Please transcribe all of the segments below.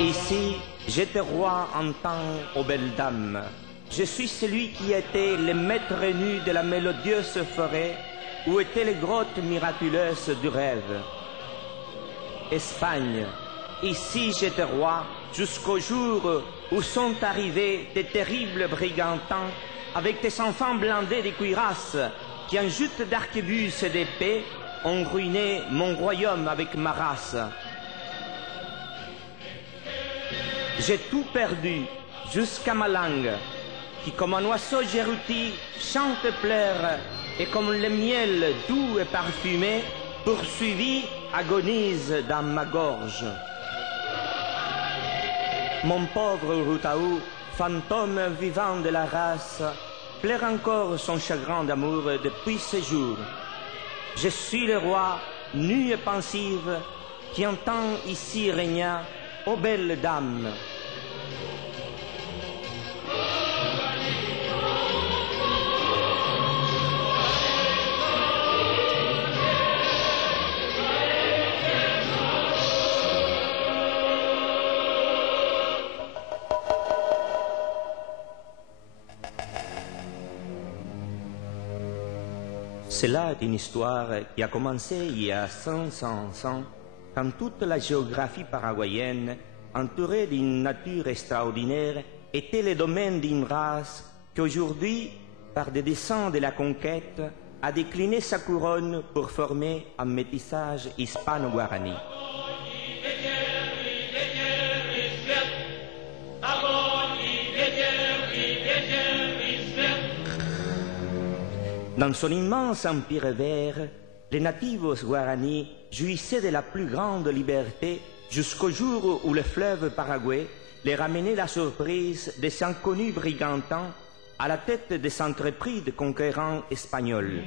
Ici, j'étais roi en temps aux belles dames. Je suis celui qui était le maître nu de la mélodieuse forêt où étaient les grottes miraculeuses du rêve. Espagne, ici j'étais roi jusqu'au jour où sont arrivés des terribles brigantins avec des enfants blindés de cuirasses qui en jute d'arquebuses et d'épées ont ruiné mon royaume avec ma race. J'ai tout perdu jusqu'à ma langue qui comme un oiseau gérouti chante et pleure et comme le miel doux et parfumé poursuivi agonise dans ma gorge. Mon pauvre Routaou, fantôme vivant de la race, pleure encore son chagrin d'amour depuis ce jour. Je suis le roi, nu et pensif, qui entend ici régner aux belles dames. C'est là une histoire qui a commencé il y a 500 ans, quand toute la géographie paraguayenne, entourée d'une nature extraordinaire, était le domaine d'une race qui aujourd'hui, par des descends de la conquête, a décliné sa couronne pour former un métissage hispano-guarani. Dans son immense empire vert, les natifs guaranis jouissaient de la plus grande liberté jusqu'au jour où le fleuve Paraguay les ramenait la surprise des inconnus brigantins à la tête des entreprises de conquérants espagnols.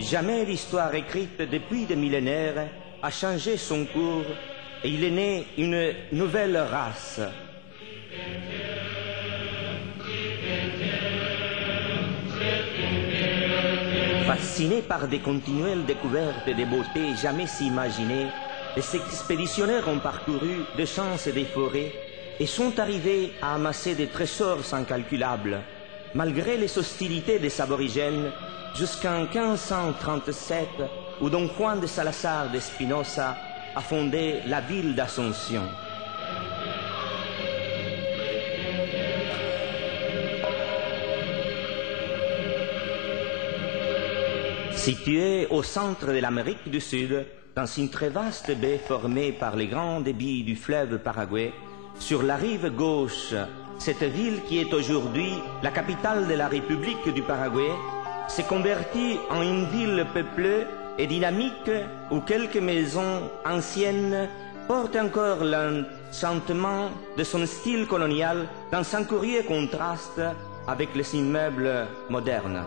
Jamais l'histoire écrite depuis des millénaires a changé son cours et il est né une nouvelle race. Fascinés par des continuelles découvertes de beautés jamais imaginées, les expéditionnaires ont parcouru des champs et des forêts et sont arrivés à amasser des trésors incalculables, malgré les hostilités des aborigènes, jusqu'en 1537, où Don Juan de Salazar de Espinosa a fondé la ville d'Asunción. Située au centre de l'Amérique du Sud, dans une très vaste baie formée par les grands débits du fleuve Paraguay, sur la rive gauche, cette ville qui est aujourd'hui la capitale de la République du Paraguay s'est convertie en une ville peuplée et dynamique où quelques maisons anciennes portent encore l'enchantement de son style colonial dans un curieux contraste avec les immeubles modernes.